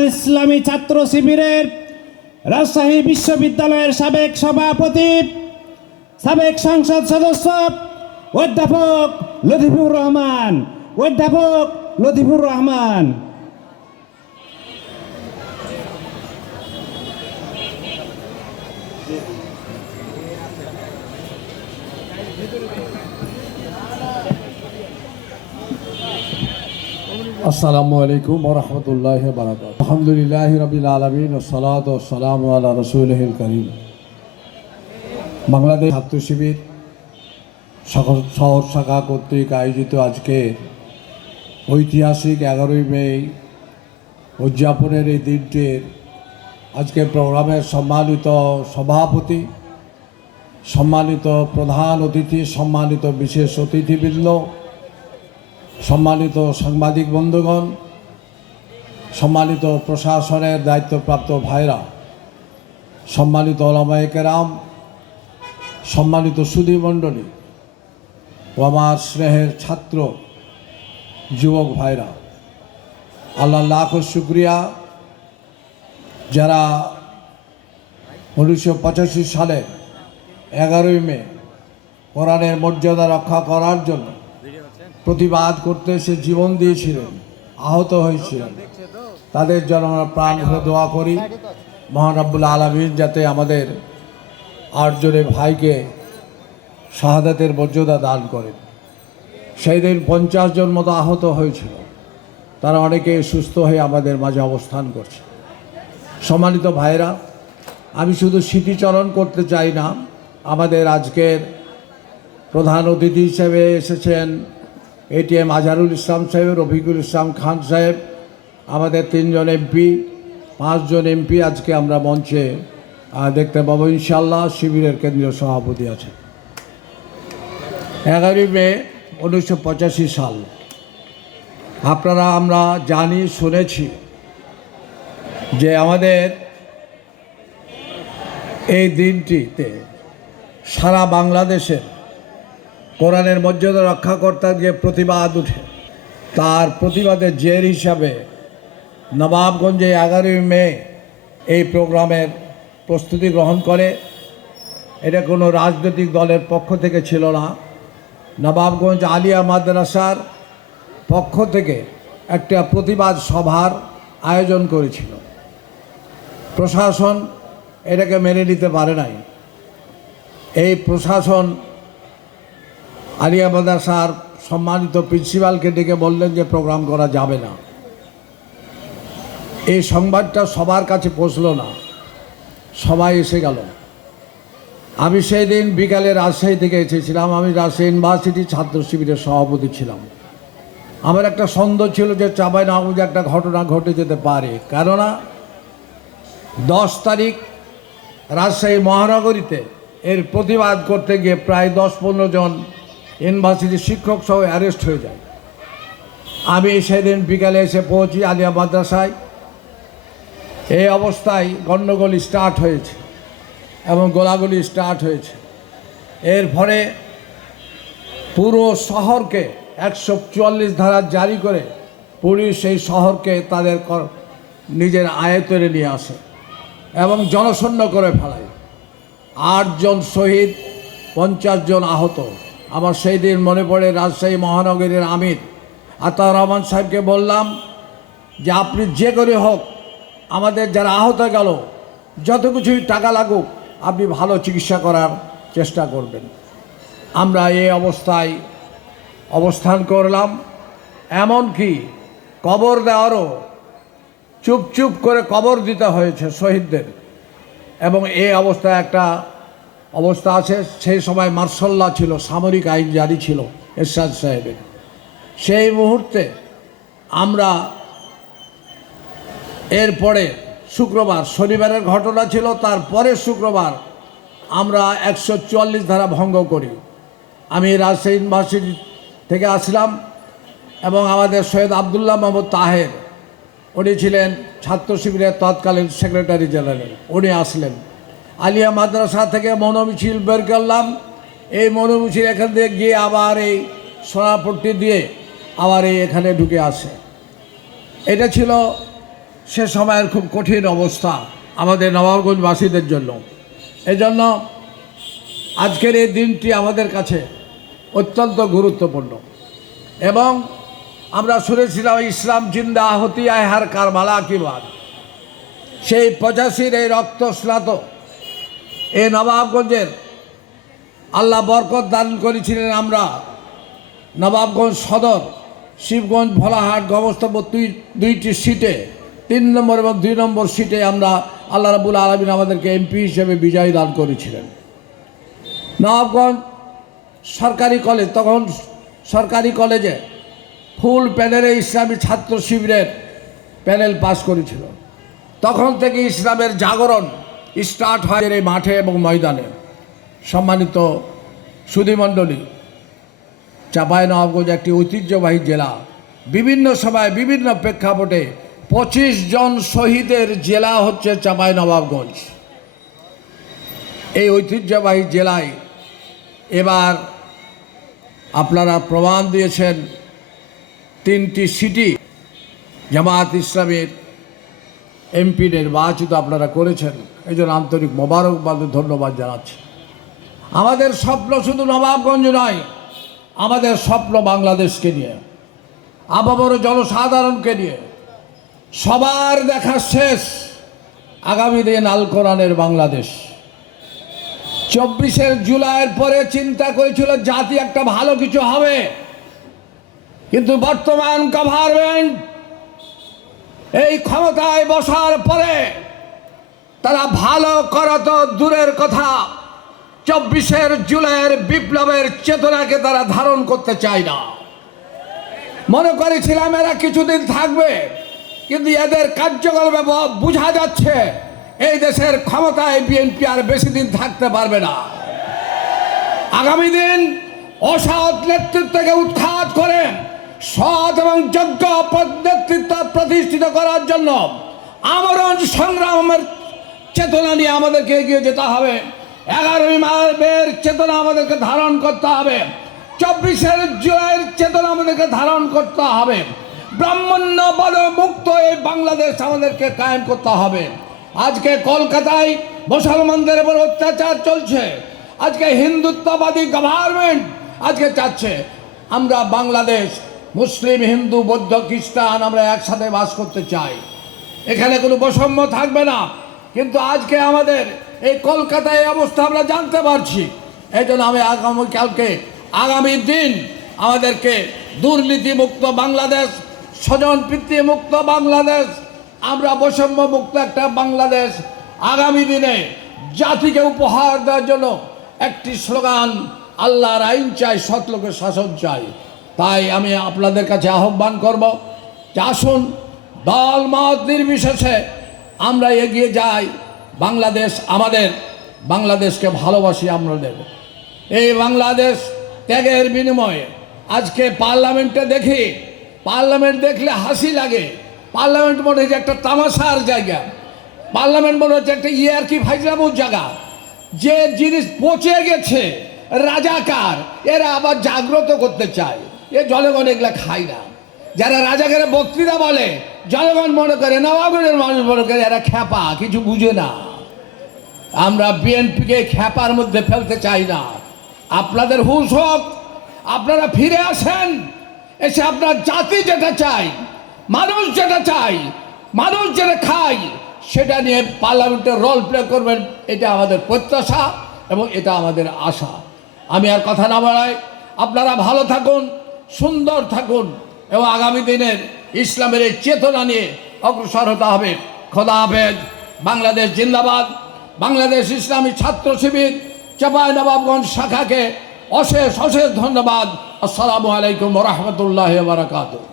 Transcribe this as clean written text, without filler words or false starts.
জামাত ইসলামী ছাত্র শিবিরের রাজশাহী বিশ্ববিদ্যালয়ের সাবেক সভাপতি, সাবেক সংসদ সদস্য অধ্যাপক লতিফুর রহমান। আসসালামু আলাইকুম ওয়া রাহমাতুল্লাহি ওয়া বারাকাতুহু। আলহামদুলিল্লাহি রাব্বিল আলামিন ওয়া সলাতু ওয়া সালামু আলা রাসূলিহিল কারীম। বাংলাদেশ ছাত্র শিবির শহর শাখা কর্তৃক আয়োজিত আজকের ঐতিহাসিক 11ই মে উদযাপনের এই দিনটির আজকের প্রোগ্রামের সম্মানিত সভাপতি, সম্মানিত প্রধান অতিথি, সম্মানিত বিশেষ অতিথিবৃন্দ, সম্মানিত সাংবাদিক বন্ধুগণ, সম্মানিত প্রশাসনের দায়িত্বপ্রাপ্ত ভাইরা, সম্মানিত ওলামায়ে কেরাম, সম্মানিত সুধী মণ্ডলী ও আমার স্নেহের ছাত্র যুবক ভাইরা, আল্লাহ লাখ শুকরিয়া যারা 1985 সালে 11ই মে কোরআনের মর্যাদা রক্ষা করার জন্য প্রতিবাদ করতে সে জীবন দিয়েছিলেন, আহত হয়েছিলেন। তাদের জন্য আমরা প্রাণ ভরে দোয়া করি মহান রব্বুল আলামিন যাতে আমাদের 8 জনের ভাইকে শাহাদাতের মর্যাদা দান করেন। সেই দিন 50 জন মতো আহত হয়েছিল, তারা অনেকে সুস্থ হয়ে আমাদের মাঝে অবস্থান করছে। সম্মানিত ভাইরা, আমি শুধু স্মৃতিচারণ করতে চাই না, আমাদের আজকের প্রধান অতিথি হিসেবে এসেছেন এটিএম আজহারুল ইসলাম সাহেব, রফিকুল ইসলাম খান সাহেব, আমাদের 3 জন এমপি, 5 জন এমপি আজকে আমরা মঞ্চে দেখতে পাবো ইনশাল্লাহ। শিবিরের কেন্দ্রীয় সভাপতি আছেন। 11ই মে 1985 সাল, আপনারা আমরা জানি শুনেছি যে আমাদের এই দিনটিতে সারা বাংলাদেশের কোরআনের মর্যাদা রক্ষা কর্তার যে প্রতিবাদ উঠে, তার প্রতিবাদের জের হিসাবে নবাবগঞ্জে 11ই মে এই প্রোগ্রামের প্রস্তুতি গ্রহণ করে। এটা কোনো রাজনৈতিক দলের পক্ষ থেকে ছিল না, নবাবগঞ্জ আলিয়া মাদ্রাসার পক্ষ থেকে একটা প্রতিবাদ সভার আয়োজন করেছিল। প্রশাসন এটাকে মেনে নিতে পারে নাই। এই প্রশাসন আলিয়া মাদ্রাসার সম্মানিত প্রিন্সিপালকে ডেকে বললেন যে প্রোগ্রাম করা যাবে না। এই সংবাদটা সবার কাছে পৌঁছলো না, সবাই এসে গেল। আমি সেই দিন বিকালে রাজশাহী থেকে এসেছিলাম। আমি রাজশাহী ইউনিভার্সিটি ছাত্র শিবিরের সভাপতি ছিলাম। আমার একটা সন্দেহ ছিল যে চাঁপাইনবাবগঞ্জে একটা ঘটনা ঘটে যেতে পারে, কেননা 10 তারিখ রাজশাহী মহানগরীতে এর প্রতিবাদ করতে গিয়ে প্রায় 10-15 জন ইউনিভার্সিটির শিক্ষক সহ অ্যারেস্ট হয়ে যায়। আমি সেদিন বিকালে এসে পৌঁছি আলিয়া মাদ্রাসায়। এই অবস্থায় গণ্ডগোল স্টার্ট হয়েছে এবং গোলাগুলি স্টার্ট হয়েছে। এর ফলে পুরো শহরকে 144 ধারা জারি করে পুলিশ এই শহরকে তাদের নিজের আয়ত্তে নিয়ে আসে এবং জনশূন্য করে ফেলায়। 8 জন শহীদ, 50 জন আহত। আমার সেই দিন মনে পড়ে রাজশাহী মহানগরীর আমির আতাউর রহমান সাহেবকে বললাম যে আপনি যে করে হোক আমাদের যারা আহত গেল, যত কিছুই টাকা লাগুক, আপনি ভালো চিকিৎসা করার চেষ্টা করবেন। আমরা এই অবস্থায় অবস্থান করলাম, এমনকি কবর দেওয়ারও চুপ করে কবর দিতে হয়েছে শহীদদের। এবং এই অবস্থায় একটা অবস্থা আছে, সেই সময় মার্শাল ল ছিল, সামরিক আইন জারি ছিল এরশাদ সাহেবের। সেই মুহূর্তে আমরা এরপরে শুক্রবার, শনিবারের ঘটনা ছিল, তারপরে শুক্রবার আমরা 144 ধারা ভঙ্গ করি। আমি রাজশাহী ইউনিভার্সিটি থেকে আসলাম এবং আমাদের সৈয়দ আবদুল্লাহ মোহাম্মদ তাহের, উনি ছিলেন ছাত্র শিবিরের তৎকালীন সেক্রেটারি জেনারেল, উনি আসলেন। আলিয়া মাদ্রাসা থেকে মনোমিছিল বের করলাম। এই মনোমিছিল এখান থেকে গিয়ে আবার এই সোনারপট্টি দিয়ে আবার এই এখানে ঢুকে আসে। এটা ছিল সে সময়ের খুব কঠিন অবস্থা আমাদের নবাবগঞ্জবাসীদের জন্য। এজন্য আজকের এই দিনটি আমাদের কাছে অত্যন্ত গুরুত্বপূর্ণ। এবং আমরা শুনেছিলাম ইসলাম জিন্দা হতি আয় হার কারবালা কি বাদ। সেই 85 এই রক্ত স্নাত এই নবাবগঞ্জের আল্লাহ বরকত দান করেছিলেন। আমরা নবাবগঞ্জ সদর, শিবগঞ্জ, ভোলাহাট, গবস্তম্ভ দুইটি সিটে 3 নম্বর এবং 2 নম্বর সিটে আমরা আল্লাহ রাব্বুল আলামিন আমাদেরকে এমপি হিসেবে বিজয় দান করেছিলেন। নবাবগঞ্জ সরকারি কলেজ, তখন সরকারি কলেজে ফুল প্যানেলে ইসলামী ছাত্র শিবিরের প্যানেল পাস করেছিল। তখন থেকে ইসলামের জাগরণ স্টার্ট হয় এই মাঠে এবং ময়দানে। সম্মানিত সুধীমণ্ডলী, চাঁপাইনবাবগঞ্জ একটি ঐতিহ্যবাহী জেলা। বিভিন্ন সময় বিভিন্ন প্রেক্ষাপটে 25 জন শহীদের জেলা হচ্ছে চাঁপাইনবাবগঞ্জ। এই ঐতিহ্যবাহী জেলায় এবার আপনারা প্রমাণ দিয়েছেন 3টি সিটি জামায়াত ইসলামের এমপি নির্বাচিত আপনারা করেছেন। এই জন্য আন্তরিক মোবারকবাদ, ধন্যবাদ জানাচ্ছি। আমাদের স্বপ্ন শুধু নবাবগঞ্জ নয়, আমাদের স্বপ্ন বাংলাদেশকে নিয়ে, আপামর জনসাধারণকে নিয়ে। সবার দেখা শেষ আগামী দিন আল কোরআনের বাংলাদেশ। 24 জুলাইয়ের পরে চিন্তা করেছিল জাতি একটা ভালো কিছু হবে, কিন্তু বর্তমান গভর্নমেন্ট এই ক্ষমতায় বসার পরে তারা ভালো করা তো দূরের কথা, 24 জুলাইয়ের বিপ্লবের চেতনাকে তারা ধারণ করতে চায় না। মনে করেছিলাম এরা কিছুদিন থাকবে, কিন্তু এদের কার্যকলাপে বোঝা যাচ্ছে এই দেশের ক্ষমতায় বিএনপি আর বেশি দিন থাকতে পারবে না। আগামী দিন অসৎ নেতৃত্বকে উৎখাত করে সৎ এবং যোগ্য নেতৃত্ব প্রতিষ্ঠিত করার জন্য আমরণ সংগ্রামের চেতনা নিয়ে আমাদেরকে এগিয়ে যেতে হবে। 11ই মার্চের চেতনা আমাদেরকে ধারণ করতে হবে, 24 জুলাইয়ের চেতনা আমাদেরকে ধারণ করতে হবে। ব্রাহ্মণ্যবাদ মুক্ত এই বাংলাদেশ আমাদেরকে কায়েম করতে হবে। আজকে কলকাতায় মুসলমানদের উপর অত্যাচার চলছে, আজকে হিন্দুত্ববাদী গভর্নমেন্ট আজকে চাচ্ছে আমরা বাংলাদেশ মুসলিম, হিন্দু, বৌদ্ধ, খ্রিস্টান আমরা একসাথে বাস করতে চাই, এখানে কোনো বৈষম্য থাকবে না। কিন্তু আজকে আমাদের এই কলকাতায় অবস্থা আমরা জানতে পারছি। এই জন্য আমি আগামী দিন আমাদেরকে দুর্নীতি মুক্ত বাংলাদেশ, স্বজনপ্রীতি মুক্ত বাংলাদেশ, আমরা বৈষম্য মুক্ত একটা বাংলাদেশ আগামী দিনে জাতিকে উপহার দেওয়ার জন্য একটি স্লোগান, আল্লাহর আইন চাই, সৎ লোকের শাসন চাই। তাই আমি আপনাদের কাছে আহ্বান করব যে আসুন দল মত নির্বিশেষে আমরা এগিয়ে যাই। বাংলাদেশ আমাদের, বাংলাদেশকে ভালোবাসি আমাদের। এই বাংলাদেশ ত্যাগের বিনিময়ে আজকে পার্লামেন্টে দেখি, পার্লামেন্ট দেখলে হাসি লাগে। পার্লামেন্ট মনে হচ্ছে একটা তামাশার জায়গা, পার্লামেন্ট মনে হচ্ছে একটা ইয়ার্কি ফাইজলামুর জায়গা। যে জিনিস পচে গেছে রাজাকার, এরা আবার জাগ্রত করতে চায়। এ জনগণ এগুলা খায় না। যারা রাজাকারের বক্তৃতা বলে জনগণ মনে করে, নবাবগঞ্জের মানুষ মনে করে এরা খ্যাপা, কিছু বুঝে না। আমরা বিএনপিকে খ্যাপার মধ্যে ফেলতে চাই না। আপনাদের হুঁশ হোক, আপনারা ফিরে আসেন, এসে আপনার জাতি যেটা চাই, মানুষ যেটা চাই, মানুষ যেটা খায়, সেটা নিয়ে পার্লামেন্টে রোল প্লে করবেন। এটা আমাদের প্রত্যাশা এবং এটা আমাদের আশা। আমি আর কথা না বাড়াই, আপনারা ভালো থাকুন, সুন্দর থাকুন এবং আগামী দিনের ইসলামের এই চেতনা নিয়ে অগ্রসর হতে হবে। খোদা হাফেজ। বাংলাদেশ জিন্দাবাদ। বাংলাদেশ ইসলামী ছাত্র শিবির চাঁপাইনবাবগঞ্জ শাখাকে অশেষ অশেষ ধন্যবাদ। আসসালামু আলাইকুম ওয়া রাহমাতুল্লাহি ওয়া বারাকাতুহু।